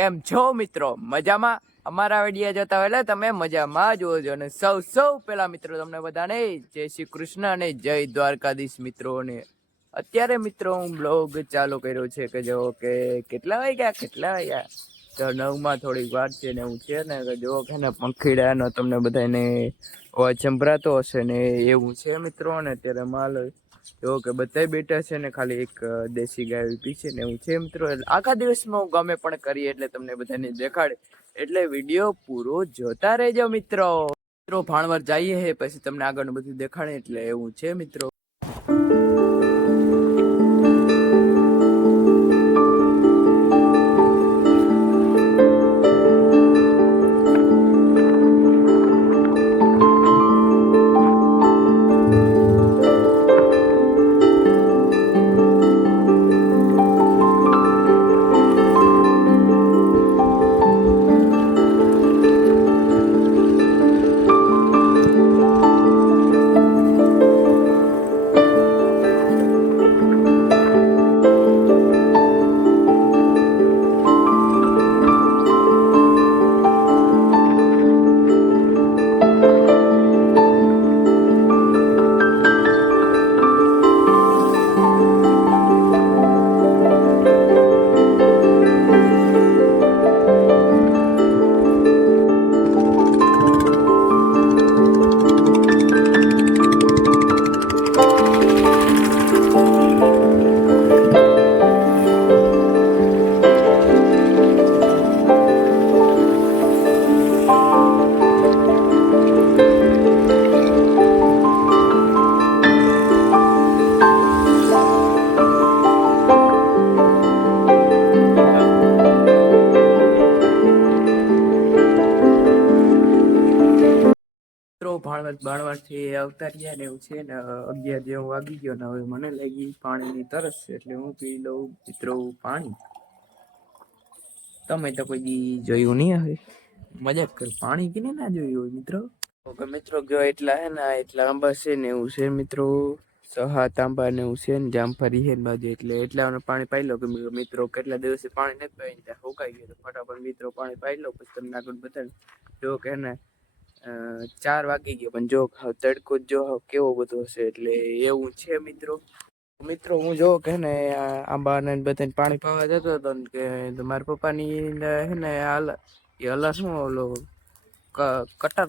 કેમ છો મિત્રો? મજામાં? અમારા વિડીયો જોતા હોય તમે મજામાં જોજો. અને સૌ પહેલા મિત્રો તમને બધાને જય શ્રી કૃષ્ણ અને જય દ્વારકાધીશ મિત્રોને. અત્યારે મિત્રો હું બ્લોગ ચાલુ કર્યો છે કે જો કે કેટલા વાગ્યા તો 9 માં થોડીક વાર છે ને હું છે ને જો કે ને પંખીડાનો તમને બધાને અવાજ સંભળાતો હશે ને એવું છે મિત્રો. ને અત્યારે માલ જો કે બધા બેઠા છે ને ખાલી એક દેશી ગાય ઉભી છે ને એવું છે મિત્રો. આખા દિવસમાં હું ગમે પણ કરી એટલે તમને બધાને દેખાડે એટલે વિડીયો પૂરો જોતા રહેજો મિત્રો. ભાણવર જઈએ હે પછી તમને આગળનું બધું દેખાડે એટલે એવું છે મિત્રો. ભાણવર થી આવતા રહ્યા ને એવું છે ને 11 જેવું વાગી ગયો ને હવે મને લાગી પાણીની તરસ એટલે હું પી લઉં મિત્રો પાણી. તમે તો કોઈ દી જોયું નહીં હવે મજાક કર પાણી પીને ના જોયું હોય મિત્રો. મિત્રો ગયો એટલા હે ને એટલા આંબા છે ને એવું છે મિત્રો. 6 આંબા ને એવું છે ને જામફળી હે બાજુ એટલા પાણી પાઈ લો કે મિત્રો કેટલા દિવસે પાણી નથી પાઈ ત્યાં સુકાઈ ગયું ફટાફટ મિત્રો પાણી પાઈ લો પછી તમને આગળ બતાવી જો કે ને 4 વાગી ગયો પણ જો તડકો જો કેવો બધો હશે એટલે એવું છે મિત્રો હું જો કે ને આંબા ને બધાને પાણી પાવા જતો હતો ને કે મારા પપ્પાની હે ને હલા શું ઓલો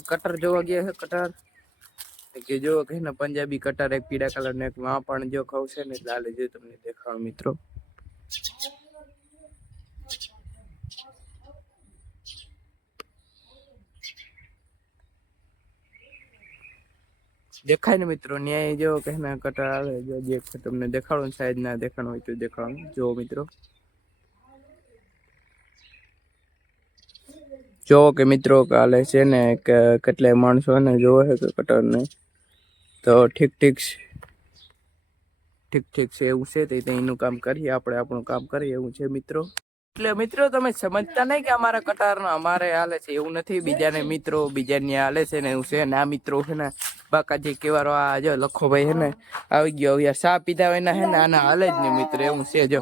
કટર જોવા ગયા છે કટર કે જો કે ને પંજાબી કટર એક પીળા કલર ને એક માં પણ જો ખવશે ને એટલે હાલે જો તમને દેખાડું મિત્રો. દેખાય ને મિત્રો ન્યાય જો કે ના કટર આવે જો જે તમને દેખાડું સાઈડ ના દેખાડું હોય તો દેખાડું જો મિત્રો. જો કે મિત્રો કાલે છે ને કેટલાય માણસો ને જોવે છે કે કટર ને તો ઠીક છે એવું છે તો એનું કામ કરીએ આપણે આપણું કામ કરીએ એવું છે મિત્રો. એટલે મિત્રો તમે સમજતા નહીં કે અમારા કટારનો અમારે હાલે છે એવું નથી બીજાને મિત્રો બીજાને હાલે છે ને એવું છે ને આ મિત્રો છે ને બાકાજી કેવારો આ જો લખો ભાઈ છે ને આવી ગયો યાર સા પીધા હોય હે ને આના હાલે જ નહીં મિત્રો એવું છે જો.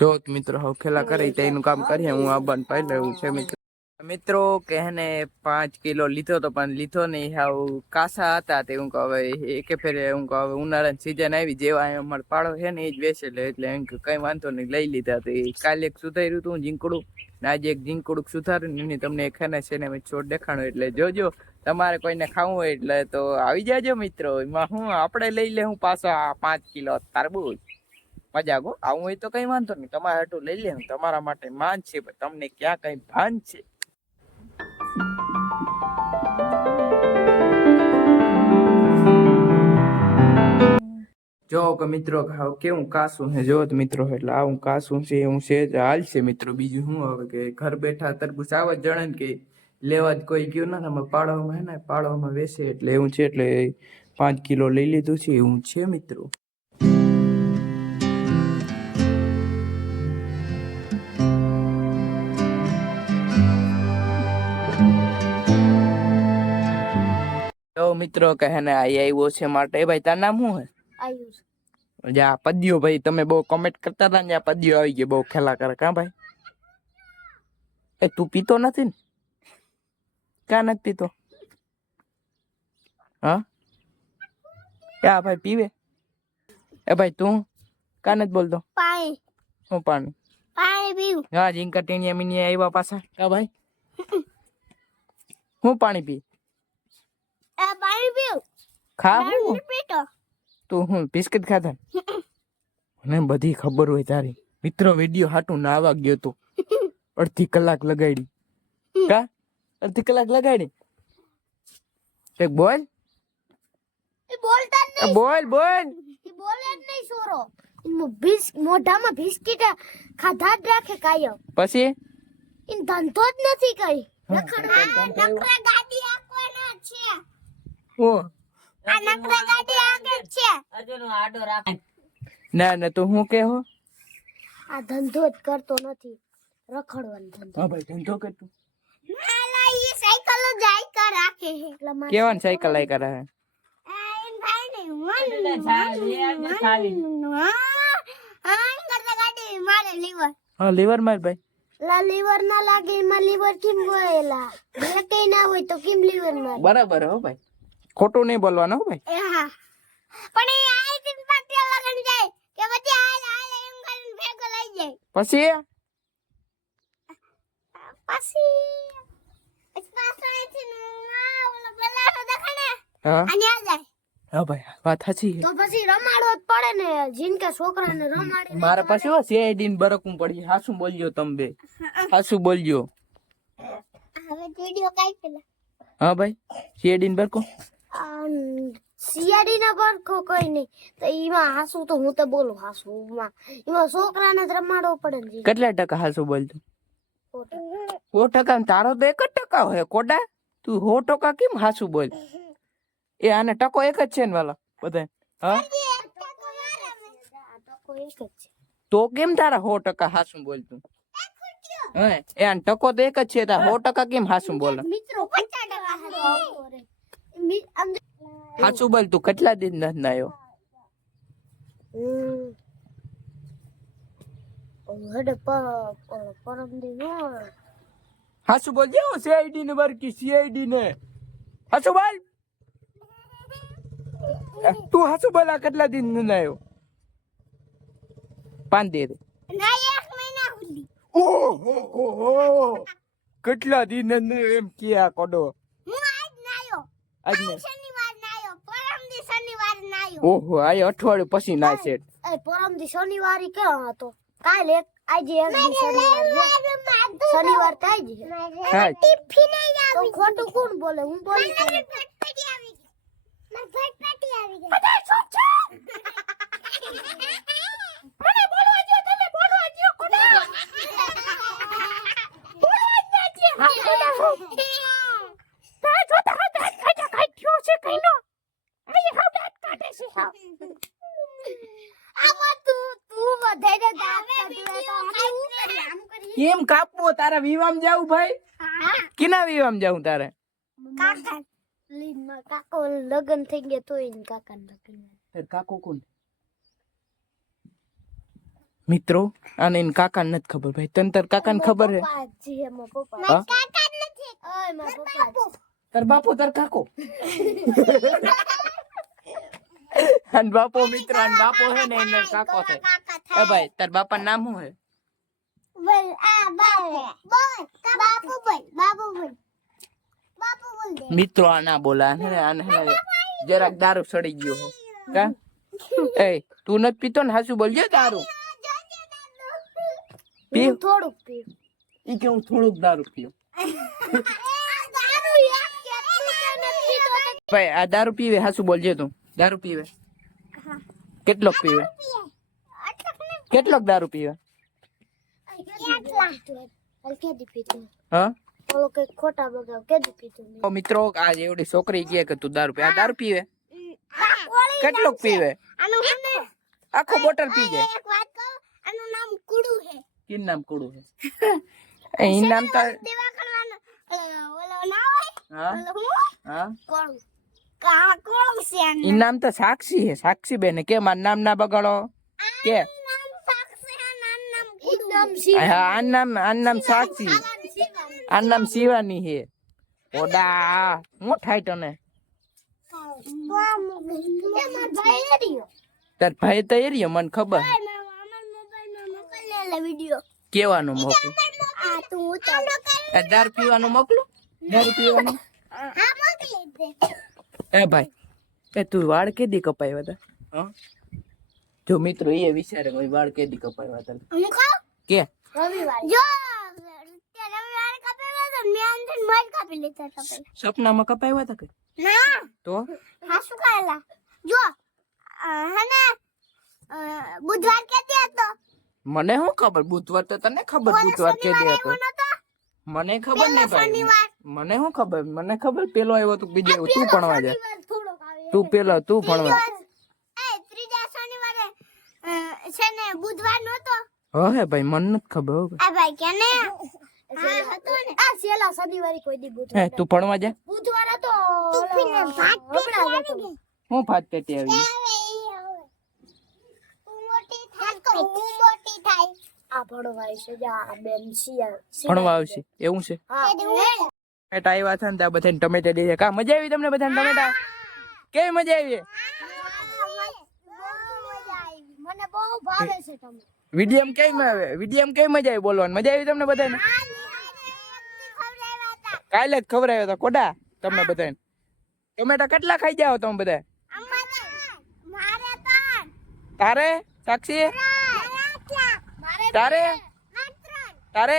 જો મિત્રો હવે ખેલા કરી તો એનું કામ કરીએ હું આબાન પાઈ લઉં છે મિત્રો કે હે 5 કિલો લીધો તો પણ લીધો નહીં હાવ કાસા હતા તે હું કહે એકે ફેરે હું કહે ઉનાળાની સીઝન આવી જેવા અમારે પાડો છે ને એ જ વેચે એટલે એમ કે કઈ વાંધો નહીં લઈ લીધા તો કાલે એક સુધાર્યું હતું જીંકડું ને આજે એક જીંકડું સુધાર્યું ને તમને એક છે ને મેં છોડ દેખાણો એટલે જોજો તમારે કોઈને ખાવું હોય એટલે તો આવી જાજો મિત્રો. એમાં હું આપણે લઈ લે હું પાછો 5 કિલો તરબૂચ મજાક આવું હોય તો કઈ વાંધો નહીં તમારે હાટું લઈ લે તમારા માટે માન છે તમને ક્યાં કઈ ભાન છે. જો કે મિત્રો કેવું કાસું છે જો મિત્રો એટલે આવું કાસું છે એવું છે હાલ છે મિત્રો. બીજું શું હવે કે ઘર બેઠા તરબૂચ આવા જ જણે કે લેવા જ કોઈ ગયું ના અમે પાડવામાં હે ને પાડવામાં વેચે એટલે એવું છે એટલે 5 કિલો લઈ લીધું છે એવું છે મિત્રો. મિત્રો કહે ને આ આવ્યો છે માટે ભાઈ તાર નામ શું હે આયુષ જા પદ્યો ભાઈ તમે બહુ કમેન્ટ કરતા હતા ને આ પદ્યો આવી ગયો બહુ ખેલા કરે કા ભાઈ એ તું પીતો નથી ને ક્યાં નથી પીતો હા ક્યાં ભાઈ પીવે એ ભાઈ તું ક્યાં નથી બોલતો પાણી શું પાણી પાણી પીવું હા જીંકા ટીણિયા મીનિયા આવ્યા પાછા કા ભાઈ હું પાણી પી આ પાણી પીવું ખા હું નથી પીતો તું હું બિસ્કિટ ખાધા મને બધી ખબર હોય તારી મિત્રો વિડિયો હાટું નાવા ગયો તો અડધી કલાક લગાડી કા અડધી કલાક લગાડી એક બોલ એ બોલતા જ નહીં બોલ બોલ એ બોલે જ નહીં સોરો મોઢામાં બિસ્કિટ ખાધા જ રાખે કાયમ પછી ઇન ધંધો જ નથી કઈ નકરા ગાડી આકવાના છે ઓ આ નકરા ગાડી આગળ છે ના ના તો હું કે હો આ ધંધો જ કરતો નથી રખડવાનો ધંધો હા ભાઈ ધંધો કે તું નાલા ઈ સાયકલ જ આયકા રાખે હે એટલે મારે કેવાની સાયકલ આઈ કરે હે એન ભાઈ ને ગાડી મારે લીવર હા લીવર માર ભાઈ લા લીવર ના લાગે એમાં લીવર કેમ ગયેલા કઈ ના હોય તો કેમ લીવર મારે બરાબર હો ભાઈ ખોટું નહીં બોલવાનું હો ભાઈ એ હા પણ એ આઈ દિન પાટે લગન જાય કે પછી આ એમ કરીને ભેગો લઈ જાય પછી પાછળ છે ને ઓલો પેલા તો દેખાને હા અને આ જાય હા ભાઈ વાત સાચી તો પછી રમાડવો જ પડે ને જીનકે છોકરાને રમાડી મારા પાસે હો સીઆઈડી ને બરકું પડી હાસું બોલજો તમે બે હાસું બોલજો હવે વિડિયો કાઈ પેલા હા ભાઈ સીઆઈડી ને બરકું સીઆડી ના પર કોઈ નહીં તો ઈમાં હાસુ તો હું તો બોલું હાસુ એમાં છોકરાને જ રમાડવો પડે ને કેટલા ટકા હાસું બોલતો 100% તારો તો 1% હોય કોડા તું 100% કેમ હાસું બોલ એ આને ટકો એક જ છે ને વાલા બધા હા તો કેમ તારા 100% હાસું બોલતું હે એ આને ટકો તો એક જ છે તારા 100% કેમ હાસું બોલે મિત્રો 50% હાસું બોલ તું કેટલા દિન નથી નાયો પરમ દિન હાસું બોલજો સીઆઈડી ને બરકી સીઆઈડી ને હાસું બોલ તું હાસું બોલા કેટલા દિન નથી નાયો 5 દે ના 1 મહિના સુધી ઓહો કેટલા દિન નથી એમ કે આ કોડો હું આજ નાયો આજ ને શનિવાર નાયો પરમ દી શનિવાર નાયો ઓહો આ અઠવાડિયું પછી ના સેટ એ પરમ દી શનિવારે ક્યાં હતો કાલે આજે એક દી શનિવાર શનિવાર થાય છે હા ટિફિન આવી તો ખોટું કોણ બોલે હું બોલી ફટફટી આવી ગઈ મને ફટફટી આવી ગઈ બધા શું છે મને બોલવા દો તમે બોલવા દો કોના બોલવા જ નથી હા કોના તા જો તા દાંત કાઢ્યો છે કઈનો આય હાવ દાંત કાઢે છે હા આમાં તું વધારે દાંત કાઢ્યો તો આમ કરી કેમ કાપવો તારા વિવામ જાવું ભાઈ કિના વિવામ જાવું તારે કાકા લીનમાં કાકો લગન થઈ ગયા તોય ને કાકા લગન તાર કાકો કોણ મિત્રો આને એન કાકા ને નથી ખબર ભાઈ તને તાર કાકા ને ખબર હે જી એમાં પપ્પા હા? કાકા જ નથી ઓય મારા પપ્પા તાર બાપુ તાર કાકો અન બાપો મિત્ર અન બાપો હે ને એને કાકો છે એ ભાઈ તાર બાપા નામ શું હે બોલ આ બાપુ બોલ બાપુ બોલ બાપુ બોલ બાપુ બોલ દે મિત્રો આ ના બોલા આને જરાક દારૂ સડી ગયો હે કા એ તું નથી પીતો ને હાસુ બોલજે દારૂ પી થોડુંક પી ઈ કે હું થોડુંક દારૂ પીયો દારૂ યાર કેટલું નથી તો ભાઈ આ દારૂ પીવે હાસુ બોલજે તું દારૂ પીવે કેટલોક પીવે કેટલોક દારૂ પીવે હા ઓલો કઈ ખોટા બગાવ કેદી પીતું તો મિત્રો આ એવડી છોકરી કહે કે તું દારૂ પી આ દારૂ પીવે કેટલોક પીવે આનું હને આખો બોટલ પી જાય એક વાત કહું આનું નામ કુડુ હે કિન નામ કુડું હે એ નામ તો દેવા કરવાનો ઓલો ના હોય હા ઓલો હું હા કોળું કા કોણ છે ઈ નામ તો સાક્ષી હે, સાક્ષી બેન કે મારું નામ ના બગાડો કે હા આ નામ સાક્ષી, આ નામ શિવાની હે ઓડા હું થાય તને તાર ભાઈ તો એરિયો મને ખબર કેવાનું મોકલું દારૂ પીવાનું મોકલું દારૂ પીવાનું એ ભાઈ એ તું વાળ કેદી કપાવ્યા હતા હા જો મિત્રો એ વિચારે કોઈ વાળ કેદી કપાવ્યા હતા કે સપનામાં કપાવ્યા હતા કે તો બુધવાર કેતી હતો મને શું ખબર બુધવાર તો તને ખબર બુધવાર કેદી હતો મને ખબર નહીં ભાઈ મને શું ખબર મને ખબર પેલો આવ્યો તો બીજો આવ્યો તું ભણવા જા તું પેલો તું ભણવા ત્રીજા શનિવારે છે ને બુધવાર નહોતો હે ભાઈ મને નથી ખબર હો આ ભાઈ કેને હા હતો ને આ છેલ્લા શનિવારે કોઈ દી બુધવાર હે તું ભણવા જા બુધવાર હતો ટિફિને ભાત પેટવા જતો હું ભાત પેટી આવી આ ભણવાય છે જા બેન શિયા ભણવા આવશે એવું છે હા ટમેટા આવ્યા હતા ને ત્યાં બધાને ટમેટા દે કા મજા આવી તમને બધાને ટમેટા કેવી મજા આવી મને બહુ ભાવે છે તમે વિડીયમ કેમ આવે વિડીયમ કેવી મજા આવી બોલવાની મજા આવી તમને બધાને કાલે જ ખવડાવ્યા હતા કોડા તમને બધાને ટમેટા કેટલા ખાઈ જાવ તમે બધા તારે સાક્ષી તારે તારે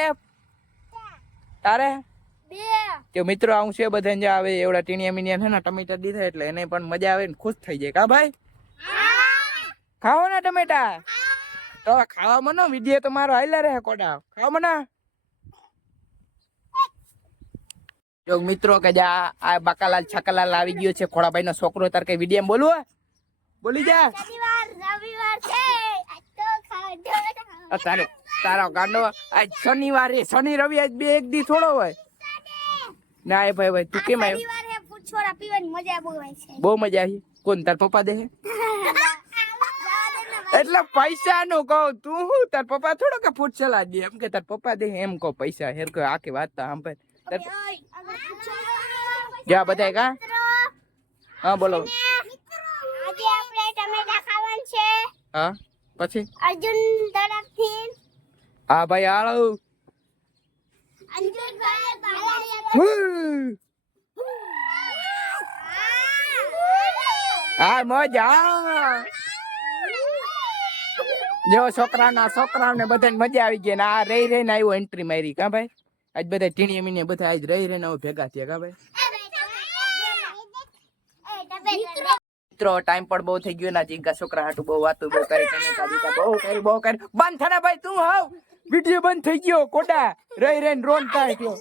તારે કે મિત્રો આવું છે બધાને જે આવે એવડા ટીણિયા મીનિયા છે ને ટમેટા દીધા એટલે એને પણ મજા આવે ને ખુશ થઈ જાય કા ભાઈ ખાવો ને ટમેટા તો ખાવા મનો વિડીયો તમારો હાલ્યા રહે કોડા ખાવા મના જો મિત્રો કે જા આ બકાલાલ છકાલાલ આવી ગયો છે ખોડાભાઈ નો છોકરો તાર કઈ વિડીયો બોલવો બોલી જા રવિવાર છે આજ તો ખાવા તારો તારો ગાંડો આજ શનિવારે શનિ રવિ આજ બે એક દી થોડો હોય ના એ ભાઈ તું કેમ આવ્યો રવિવારે ફૂટછોડા પીવાની મજા બહુ આવે છે બહુ મજા આવી કોણ તાર પપ્પા દે એટલે પૈસા નું કહું તું હું તાર પપ્પા થોડો કે ફૂટ સલાહ દે એમ કે તાર પપ્પા દે એમ કહો પૈસા હેર કે આખી વાત તા આમ જા બધાય કા હા બોલો આજે આપણે ટમેટા ખાવાનું છે હા પછી અર્જુન તરફથી હા ભાઈ આળો હા મજા જો છોકરાને બધાને મજા આવી ગઈ ને આ રહી રહીને આવ્યો એન્ટ્રી મારી કા ભાઈ આજ બધા ટીણીયા મીને બધા આજ રહી રહીને ભેગા થયા કા ભાઈ મિત્રો ટાઈમ પણ બહુ થઈ ગયો ના જીગા છોકરા હાટુ બહુ વાતો બહુ કરી ટમેટા દીધા બહુ કરી બંધ થને ભાઈ તું હાવ વિડિયો બંધ થઈ ગયો કોડા રહી રહીને રોન થાય ગયો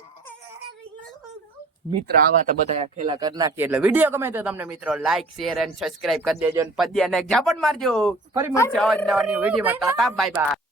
મિત્ર આવા તો બધા ખેલા કરી નાખીએ એટલે વિડીયો ગમે તો તમને મિત્રો લાઈક શેર અને સબસ્ક્રાઇબ કરી દેજો અને પદ્યાને ઝાપટ મારજો ફરી મળશે આવા જ નવા વિડીયોમાં ટાટા બાય બાય